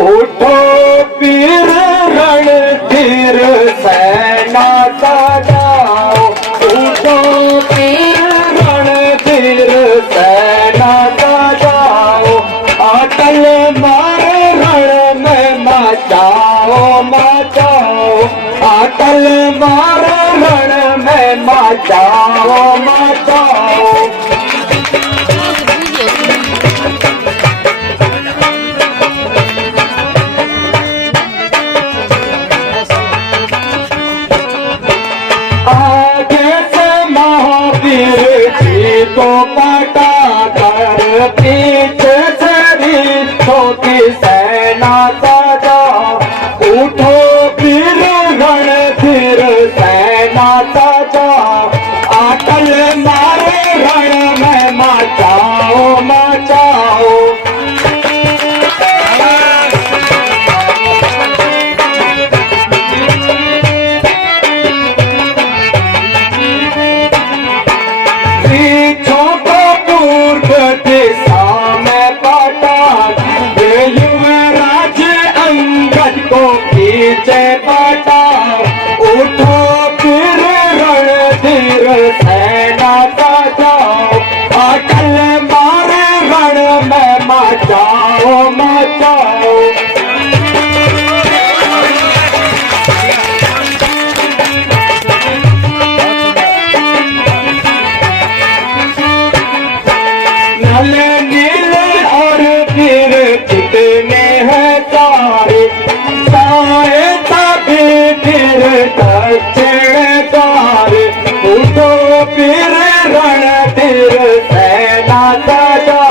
उठो वीर रणधीर सेना सजाओ, उठो वीर रणधीर सेना सजाओ, अटल मारे रण में मचाओ मचाओ, अटल मारे रण में मचाओ मचाओ। को पटा कर पीछे से रीतों की सेना सजा, उठो वीर रणधीर सेना सजा, अटल मारे रण में मचाओ मचाओ। पीछे पटा उठो वीर रणधीर सेना सजाओ, अटल मारे रण में मचाओ मचाओ। नल नील और वीर कितने हैं सारे, दक्षिण द्वार, उठो वीर रणधीर सेना सजा,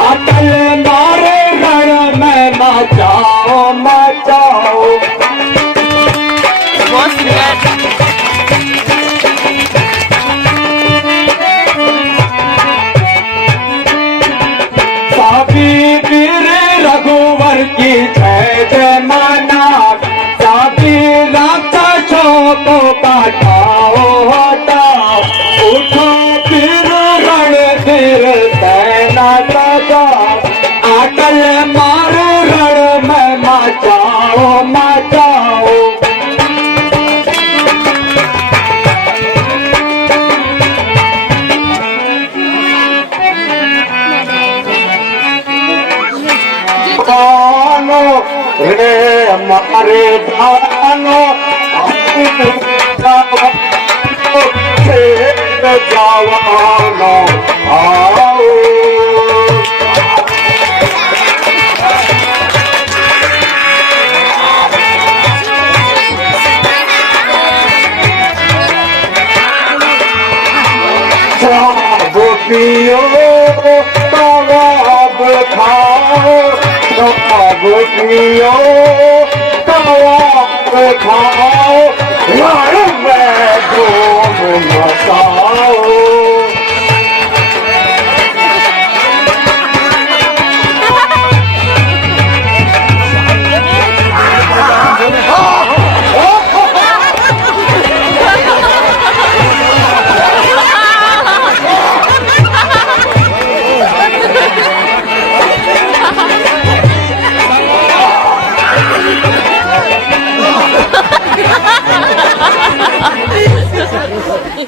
अटल मारे रण में मचाओ मचाओ। सभी वीर रघुवर की जय जय माना, सभी राक्षसों को काटाओ हटाओ, उठो वीर रणधीर सेना सजा, अटल मारे रण में मचाओ मचाओ। रे हमारे धानो जवानो आओ, शराब पियो कबाब खाओ, शराब पियो कबाब खाओ, रण में धूम मचाओ।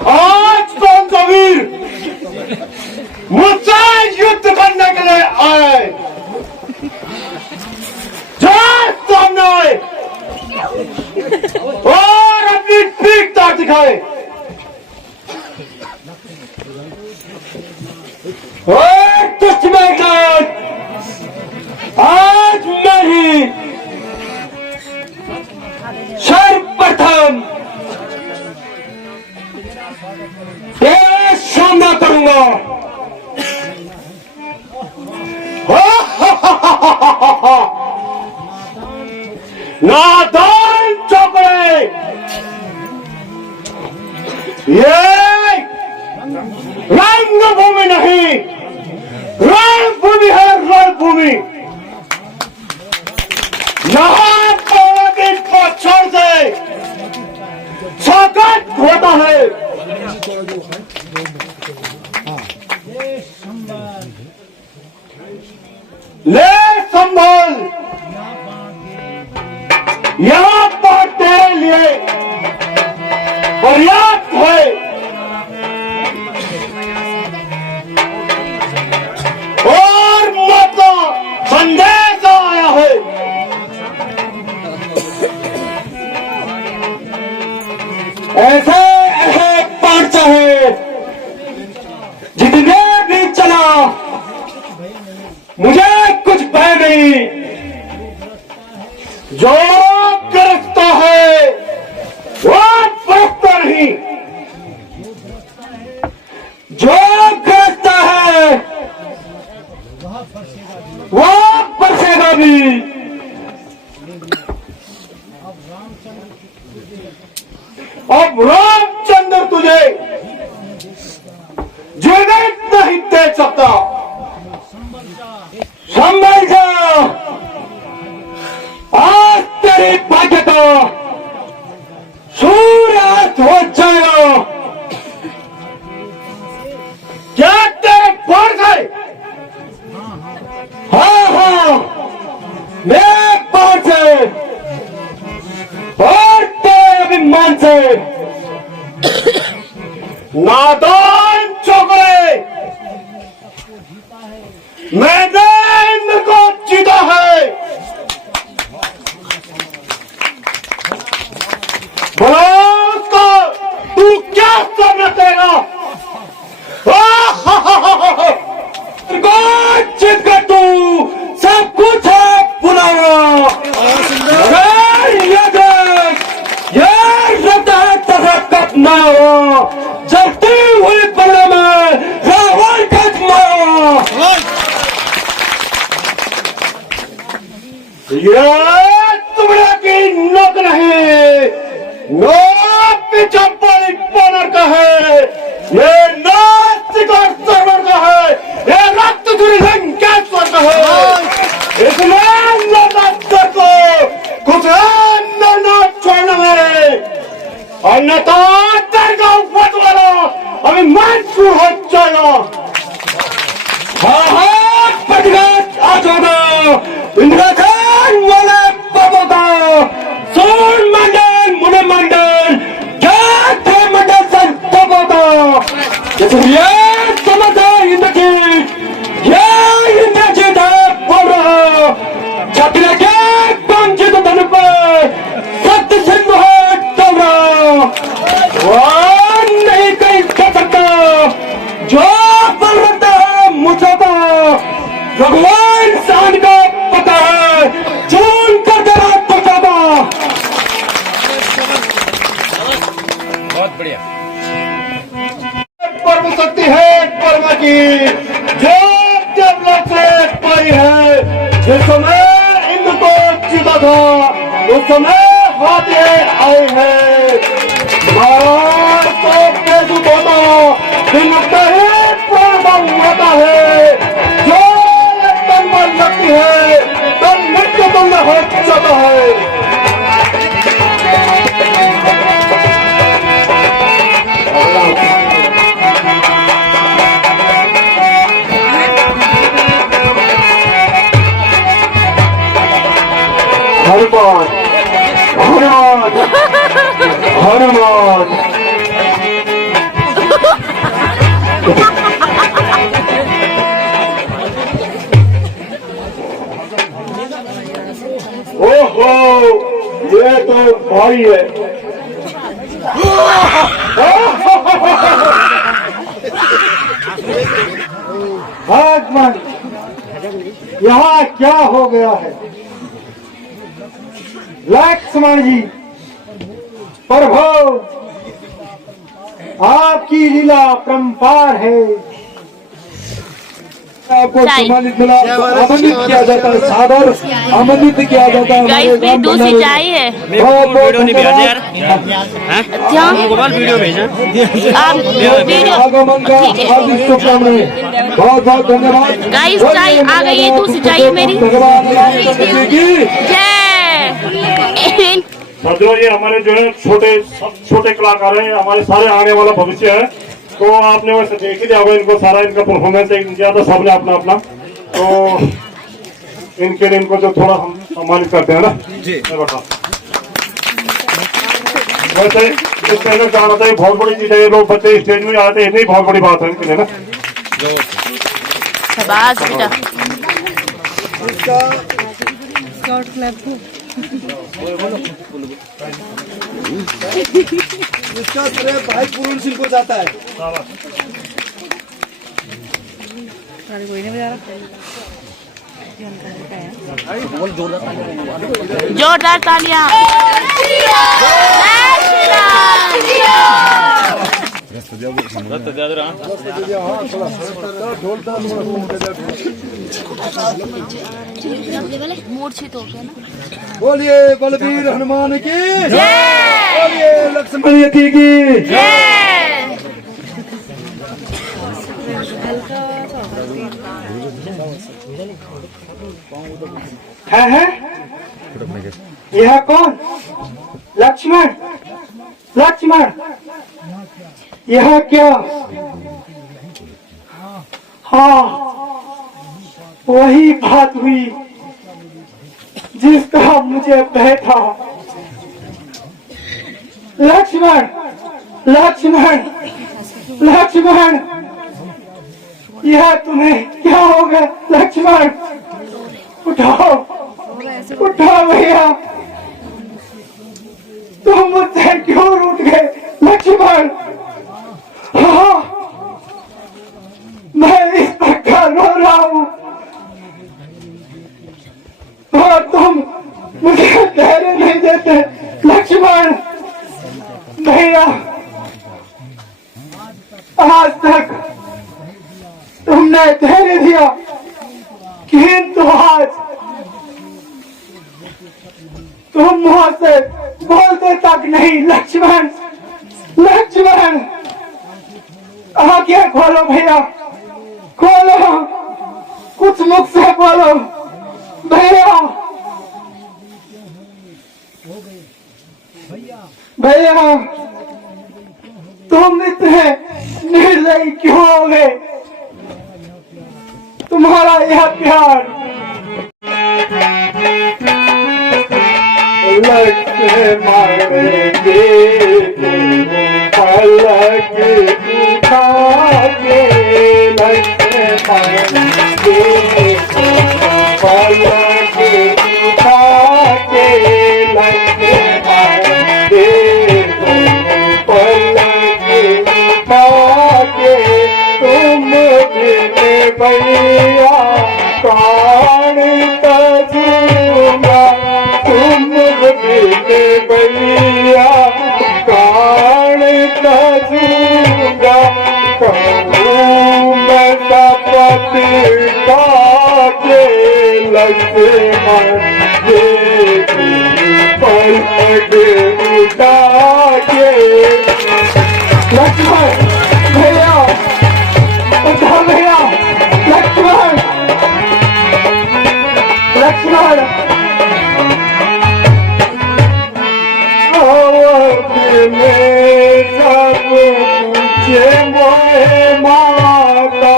आज कौन सा वीर मुझसे युद्ध करने के लिए आए, जय सामने आए और अपनी पीठता दिखाए। तुझ में आज मैं ही सर्वप्रथम सामना करूंगा। नादान चौकड़े, ये रंगभूमि नहीं रणभूमि है, रणभूमि। यहाँ पौराणिक पक्षों से स्वागत होता है। ले संभल यहाँ पर तेरे लिए पर्याप्त है। और मतलब संदेश आया है। ऐसे पाठ चाहे जितने भी चला, मुझे कुछ भय नहीं। जो गरजता है वो बरसता नहीं, जो गरजता है वो बरसेगा भी। अब रामचंद्र तुझे जीवित नहीं देख सकता। संभल जा, आज तेरी भाग्य का सूर्यास्त हो जाएगा। क्या तेरे फोर्स है? हाँ, मेरे पास है और तेरे अभिमान से। नादान चौकड़े, मैंने इनको जीता है। उसको तू क्या समझ देगा? जीत कर तू सब कुछ बुलावा। चलती हुई पल में रावण का मारा। ये तुमरा की नोक नहीं, नोक चप्पल बनर का है। ये नास्तिकर सर्वर का है, ये रक्त दुर्लंकेश्वर का है। इसमें नमस्कार को कुछ अंदर न छोड़ना है, अन्यथा तेरा वध वाला अभी मंजूर हो जाएगा। हाँ, पटघाट आ जाएगा। इंद्रजान वाले बाबा का सोन मंडल मुने मंडल क्या थे मंडल संतों का। इसलिए समझा इंद्रजी, ये इंद्रजीत है बोल रहा। छत्र के पंचित धन पर सत्य सिंह है तोरा। नहीं कहीं कर सकता जो बल रखता है मुझे तो भगवान इंसान का पता है। चून कर देना तो जाता। बहुत बढ़िया। परम शक्ति है परमा की, जो डेवलप से पाई है। जिस समय इंद्र को जीता था उस समय हाथी आए हैं। महाराज को कैसे होता दिन ही प्राण होता है। जो तन बल लगती है तन मृत्यु तुल्य हो जाता है। हनुमान हनुमान हनुमान। ओहो, ये तो भाई है। भगवान, यहाँ क्या हो गया है? लक्ष्मण जी, प्रभु आपकी लीला परंपार है। आपको सम्मानित मिला, आमंत्रित किया जाता है, सादर आमंत्रित किया जाता है। गाइस मेरी दूसरी चाय है। वीडियो नहीं भेजा यार, क्या वीडियो भेजा आप वीडियो आगमन का हार्दिक शुभकामनाएं, बहुत बहुत धन्यवाद। गाइस चाय आ गई है, दूसरी चाय है मेरी। भगवान रामचंद्र जी की जय। सज्जनों, ये हमारे जो है छोटे कलाकार हैं, हमारे सारे आने वाला भविष्य है। तो आपने वैसे देख ही दिया होगा इनको, सारा इनका परफॉर्मेंस किया था सबने अपना अपना। तो इनके लिए इनको जो थोड़ा हम सम्मानित करते हैं ना जी। वैसे इस तरह का आना चाहिए, बहुत बड़ी चीज है। ये लोग बच्चे स्टेज में आते हैं, इतनी बहुत बड़ी बात है इनके लिए ना। शाबाश बेटा। इसका श्रेय भाई पूर्ण सिंह को जाता है। जोरदार तालियां। मूर्छित हो गया ना। बोलिए बलबीर हनुमान की जय। बोलिए लक्ष्मण यति की जय। है यह कौन? लक्ष्मण, लक्ष्मण, यह क्या? हाँ, वही बात हुई जिसका मुझे भय था। लक्ष्मण, लक्ष्मण, लक्ष्मण, यह तुम्हें क्या हो गया? लक्ष्मण, उठाओ, उठाओ भैया, तुम मुझसे क्यों रूठ गए? लक्ष्मण, हाँ, मैं इस प्रकार रो रहा हूँ और तुम मुझे धैर्य नहीं देते। लक्ष्मण भैया, आज तक तुमने धैर्य दिया, किंतु आज तुम मुंह से बोलते तक नहीं। लक्ष्मण, लक्ष्मण, आंखें खोलो भैया, खोलो, कुछ मुख से बोलो भैया। भैया, तुम इतने निर्दयी क्यों हो गए? तुम्हारा यह प्यार लक्ष्मण के पलक उठा के, लक्ष्मण के पलक उठा के, लक्ष्मण के पलक उठा के, तुम बिन भैया प्राण तजूंगा, तुम बिन भैया प्राण तजूंगा, कहूँ मैं शपथ खा के, लक्ष्मण के पलक उठा के। लक्ष्मण भैया, उठा भैया, लक्ष्मण, लक्ष्मण, अवध में सब पूछे मोहे माता,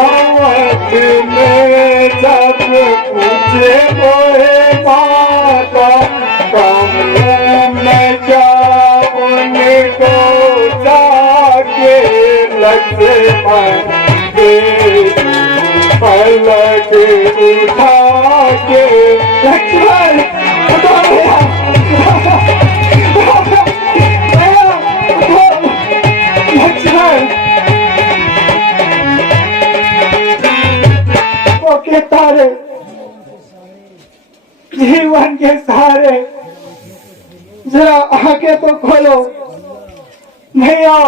अवध में सब पूछे मोहे माता, कहूँ मैं क्या उनको जाके, लक्ष्मण के पलक उठा के। लक्ष्मण, उठो भैया, लक्ष्मण, वो के तारे जीवन के सहारे, जरा आंखें तो खोलो भैया,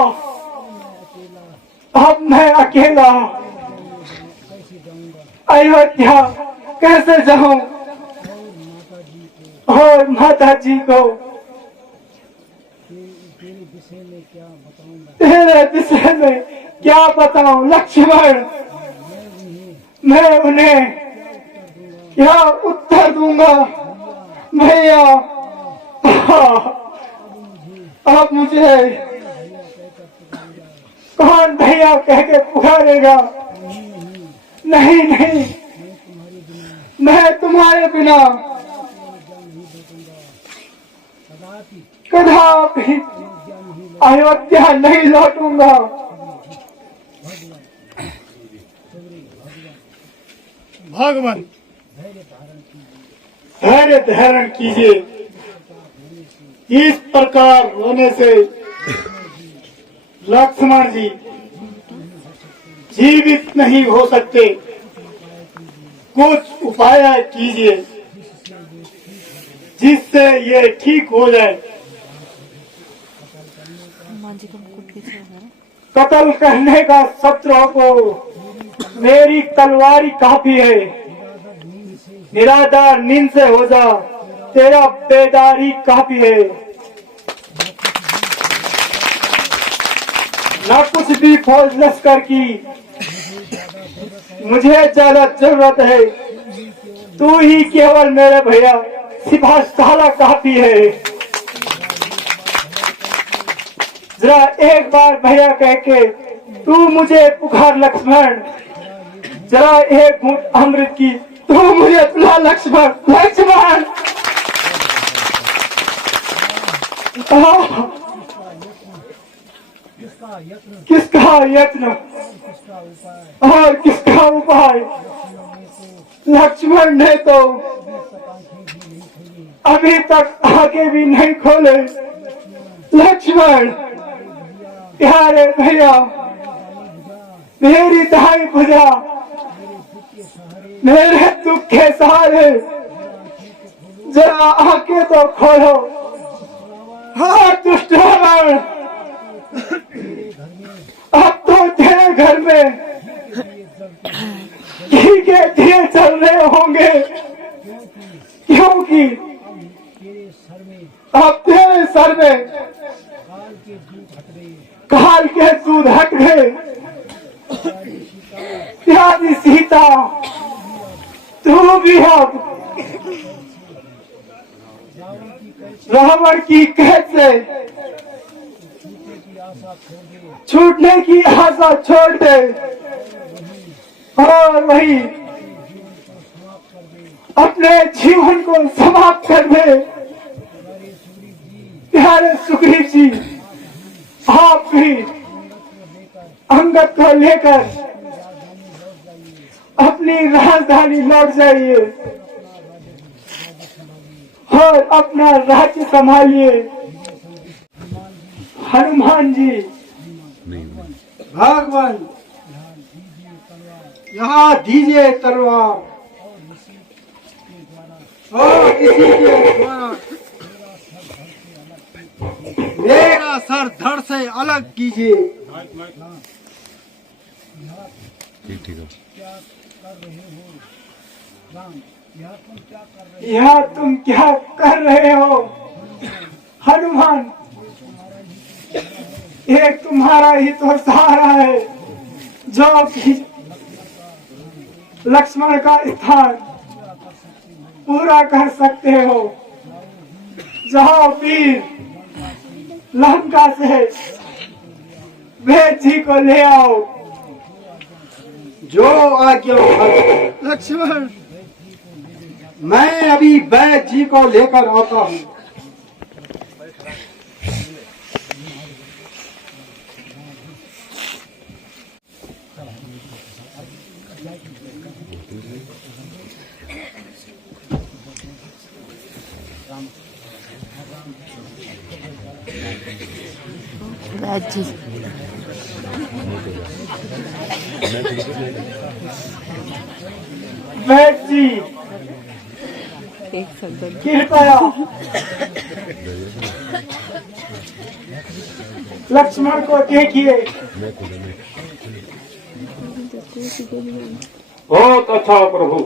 अब मैं अकेला अयोध्या कैसे जाऊं और माता जी को तेरे विषय में क्या बताऊं? लक्ष्मण, मैं उन्हें क्या उत्तर दूंगा भैया? अब मुझे कौन भैया कह के पुकारेगा? नहीं नहीं, मैं तुम्हारे बिना कदापि अयोध्या नहीं लौटूंगा। भगवान धैर्य धारण कीजिए। इस प्रकार होने से लक्ष्मण जी जीवित नहीं हो सकते। कुछ उपाय कीजिए जिससे ये ठीक हो जाए। कत्ल करने का शत्रुओं को मेरी तलवारी काफी है। निराधार नींद से हो जा, तेरा बेदारी काफी है। ना कुछ भी फौज लश्कर की मुझे ज्यादा जरूरत है। तू ही केवल मेरे भैया सिपा साला काफी है। जरा एक बार भैया कह के तू मुझे पुकार लक्ष्मण। जरा एक घूंट अमृत की तू मुझे पिला लक्ष्मण। लक्ष्मण किसका यत्न और किसका उपाय? लक्ष्मण ने तो अभी तक आगे भी नहीं खोले। लक्ष्मण प्यारे भैया, मेरी दाई भुजा मेरे दुख के सहारे जरा आंखें तो खोलो। हाँ दुष्ट रावण, अब तो तेरे घर में घी के दिए चल रहे होंगे, क्योंकि अब तेरे सर में काल के दूध हट गए। प्यारी सीता, तू भी अब रावण की कैद से छूटने की आशा छोड़ दे और वही अपने जीवन को समाप्त कर दे। प्यारे सुग्रीव जी, आप भी अंगद को लेकर अपनी राजधानी लौट जाइए और अपना राज्य संभालिए। हनुमान जी, भगवान यहाँ दीजिए तलवार और इसी के द्वारा मेरा सर धड़ से अलग कीजिए। यह तुम क्या कर रहे हो? हनुमान, एक तुम्हारा ही तो सहारा है जो कि लक्ष्मण का स्थान पूरा कर सकते हो। जाओ वीर, लंका से वेद जी को ले आओ। जो आज्ञा लक्ष्मण, मैं अभी वैद जी को लेकर आता हूँ। वैद जी, वैद जी, कृपया लक्ष्मण को देखिए। बहुत अच्छा प्रभु।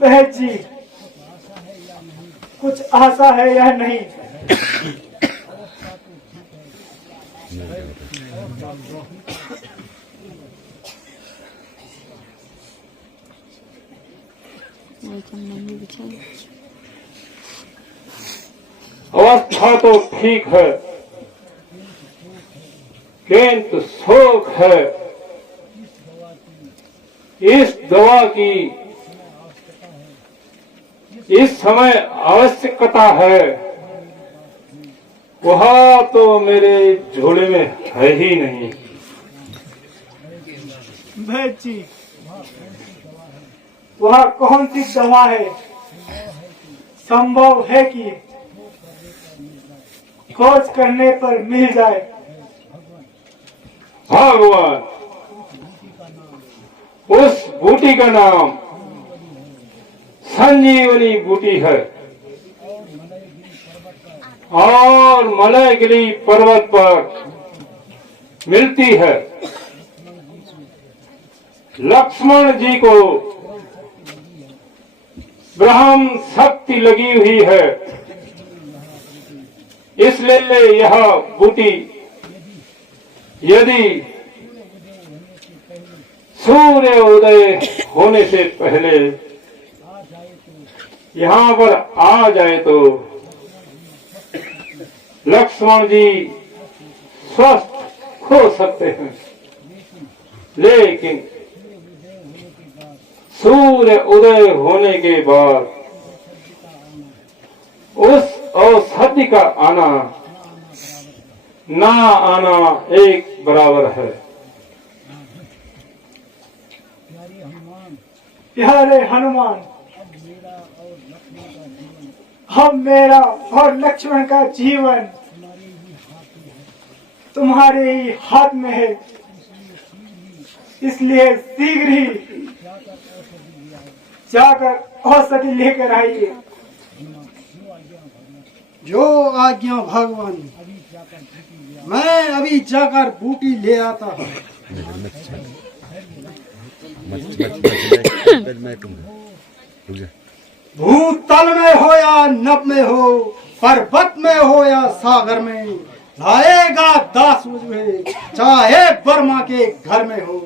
वैद जी, कुछ आशा है या नहीं? अवस्था तो ठीक है, किंतु शोक है। इस दवा की इस समय आवश्यकता है वह तो मेरे झोले में है ही नहीं। वैद्य जी, वह कौन सी दवा है? संभव है कि खोज करने पर मिल जाए। भगवान, उस बूटी का नाम संजीवनी बूटी है और मलयगिरी पर्वत पर मिलती है। लक्ष्मण जी को ब्रह्म शक्ति लगी हुई है, इसलिए यह बूटी यदि सूर्य उदय होने से पहले यहाँ पर आ जाए तो लक्ष्मण जी स्वस्थ हो सकते हैं, लेकिन सूर्य उदय होने के बाद उस औषधि का आना ना आना एक बराबर है। प्यारे हनुमान, अब मेरा और लक्ष्मण का जीवन तुम्हारे ही हाथ में है, इसलिए शीघ्र ही जाकर औषधि लेकर आइए। जो आज्ञा भगवान, मैं अभी जाकर बूटी ले आता हूँ। भूतल में हो या नभ में हो, पर्वत में हो या सागर में, लाएगा दास मुझे चाहे बर्मा के घर में हो।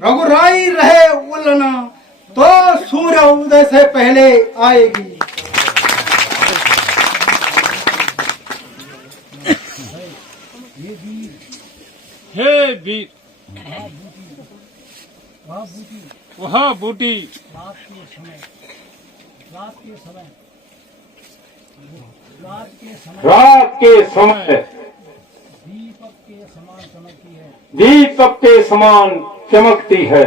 रघुराई रहे उलना तो सूर्य उदय से पहले आएगी। हे वीर, वह बूटी रात के समय दीपक के समान चमकती है,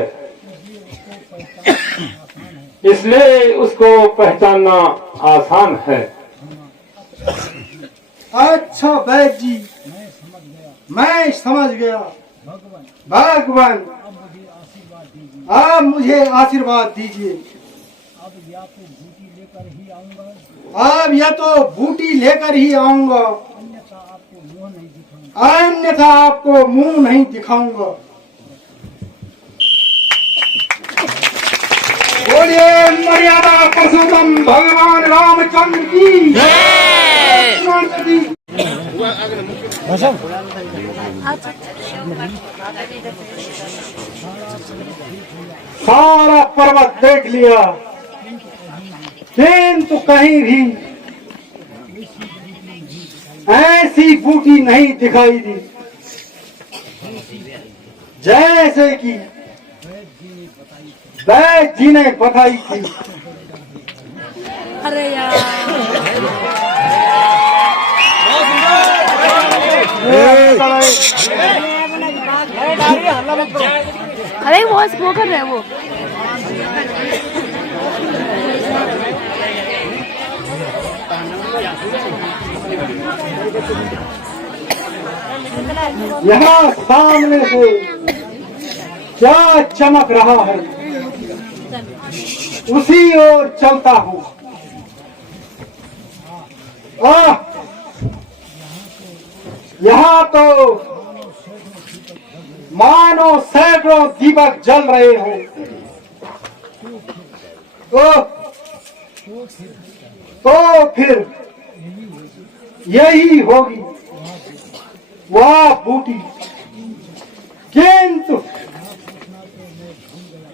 इसलिए उसको पहचानना आसान है। अच्छा वैद्य जी, मैं समझ गया। भगवान, आप मुझे आशीर्वाद दीजिए। अब या तो बूटी लेकर ही आऊंगा, अन्यथा आपको मुंह नहीं दिखाऊंगा। बोलिए मर्यादा पुरुषोत्तम भगवान रामचंद्र की सारा पर्वत देख लिया, किंतु कहीं भी ऐसी बूटी नहीं दिखाई दी जैसे कि वैद्य जी ने बताई थी। अरे यार, अरे वो कर रहे हैं वो। यहाँ सामने से क्या चमक रहा है, उसी ओर चलता हूँ। यहाँ तो मानो सैकड़ों दीपक जल रहे हो। तो फिर यही होगी वह बूटी, किंतु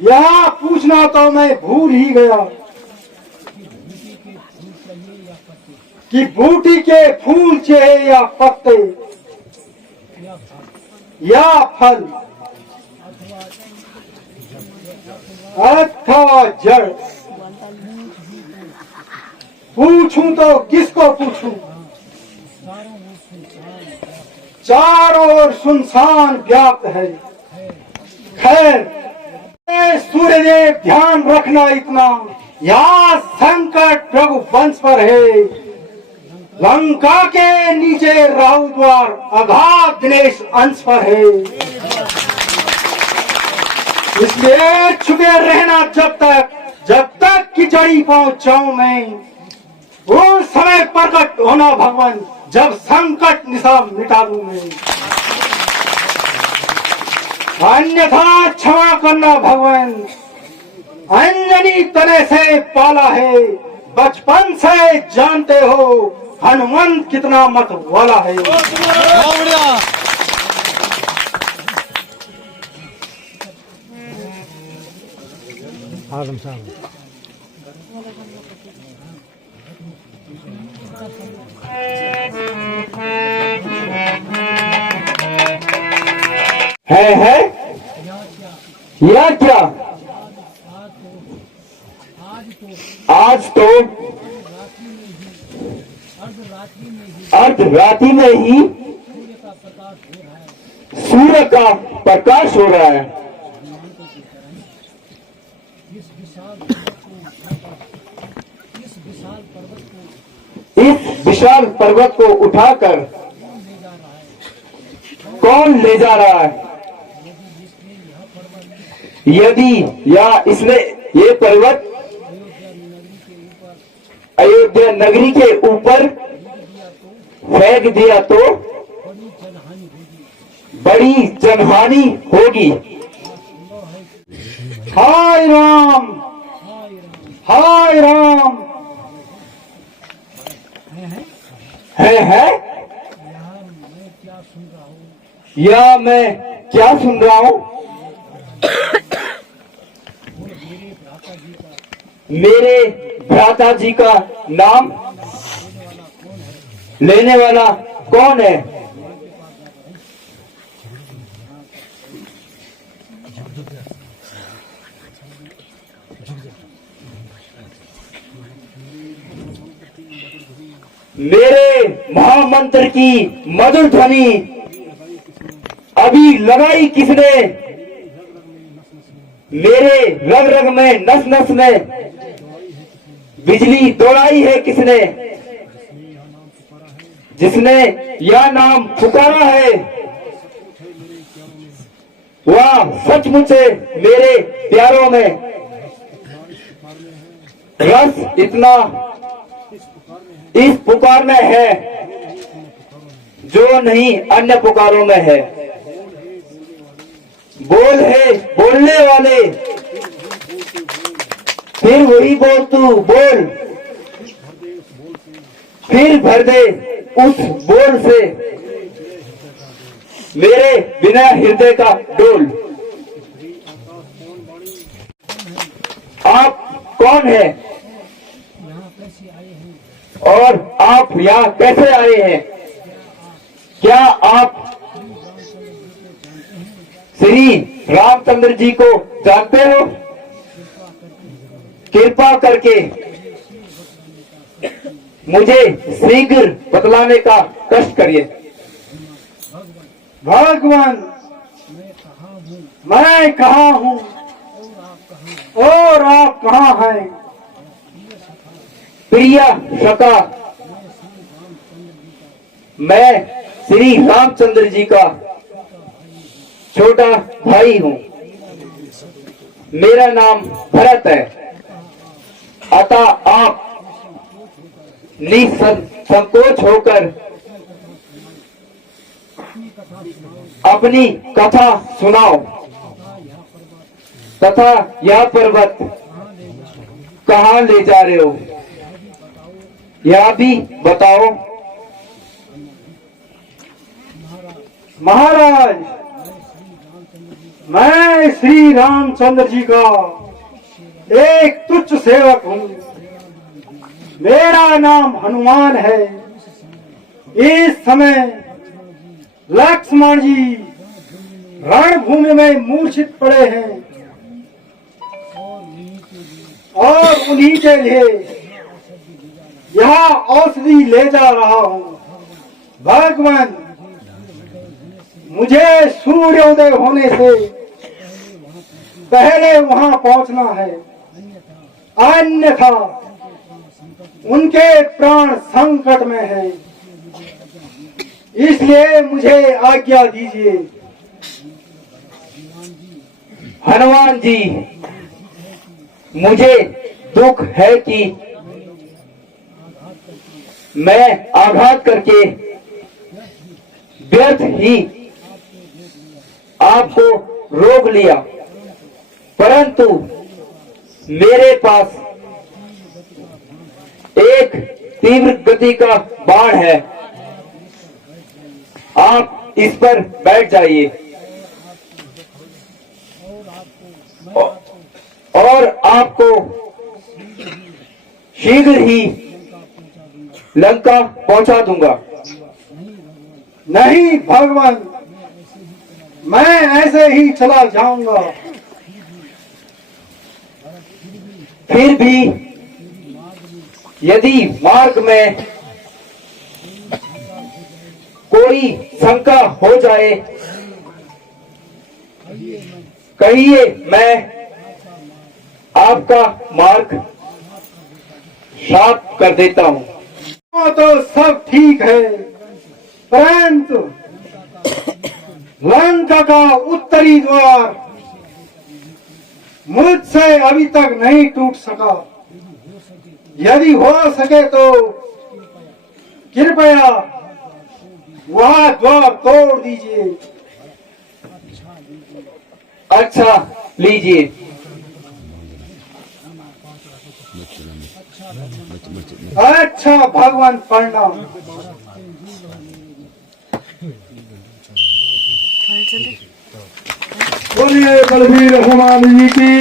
यहाँ पूछना तो मैं भूल ही गया कि बूटी के फूल चाहिए या पत्ते या फल अथवा जड़। पूछूं तो किसको पूछूं, चारों ओर सुनसान व्याप्त है। खैर सूर्यदेव ध्यान रखना इतना, यहाँ संकट प्रभु वंश पर है। लंका के नीचे राहु द्वार अघात दिनेश अंश पर है। इसलिए छुपे रहना जब तक कि जड़ी पहुंचाऊं मैं, उस समय प्रकट होना भगवान, जब संकट निशा मिटा दूं मैं। अन्यथा क्षमा करना भगवान, अंजनी तने से पाला है, बचपन से जानते हो हनुमंत कितना मत वाला है। है या क्या? आज तो अर्धरात्रि में ही सूर्य का प्रकाश हो रहा है। इस विशाल पर्वत को उठाकर कौन ले जा रहा है? यदि या इसने ये पर्वत अयोध्या नगरी के ऊपर फेंक दिया तो बड़ी जनहानि होगी। हाय राम, हाय राम। है या मैं क्या सुन रहा हूँ? मेरे भ्राता जी का नाम लेने वाला कौन है? मेरे महामंत्र की मधुर ध्वनि अभी लगाई किसने? मेरे रग रग में नस नस में बिजली दौड़ाई है किसने? जिसने यह नाम पुकारा है वह सचमुच मेरे प्यारों में रस इतना इस पुकार में है जो नहीं अन्य पुकारों में है। बोल है बोलने वाले, फिर वही बोल तू बोल, फिर भर दे उस बोल से मेरे बिना हृदय का डोल। आप कौन है और आप यहाँ कैसे आए हैं? क्या आप श्री रामचंद्र जी को जानते हो? कृपा करके मुझे शीघ्र बतलाने का कष्ट करिए। भगवान मैं कहाँ हूँ और आप कहाँ हैं? प्रिय सखा, मैं श्री रामचंद्र जी का छोटा भाई हूँ। मेरा नाम भरत है। अतः आप निसंकोच होकर अपनी कथा सुनाओ तथा यह पर्वत कहाँ ले जा रहे हो यह भी बताओ। महाराज मैं श्री रामचंद्र जी का एक तुच्छ सेवक हूँ। मेरा नाम हनुमान है। इस समय लक्ष्मण जी रणभूमि में मूर्छित पड़े हैं और उन्हीं के लिए यहाँ औषधि ले जा रहा हूँ। भगवान, मुझे सूर्योदय होने से पहले वहां पहुंचना है, अन्यथा उनके प्राण संकट में है। इसलिए मुझे आज्ञा दीजिए। हनुमान जी, मुझे दुख है कि मैं आघात करके व्यर्थ ही आपको रोक लिया, परंतु मेरे पास एक तीव्र गति का बाण है। आप इस पर बैठ जाइए और आपको शीघ्र ही लंका पहुंचा दूंगा। नहीं भगवान, मैं ऐसे ही चला जाऊंगा। फिर भी यदि मार्ग में कोई शंका हो जाए, कहिए, मैं आपका मार्ग साफ कर देता हूँ। तो सब ठीक है, परंतु लंका का उत्तरी द्वार मुझसे अभी तक नहीं टूट सका। यदि हो सके तो कृपया वह द्वार तोड़ दीजिए। अच्छा, लीजिए। अच्छा भगवान, प्रणाम। बोलिए बलवीर हनुमान जी की।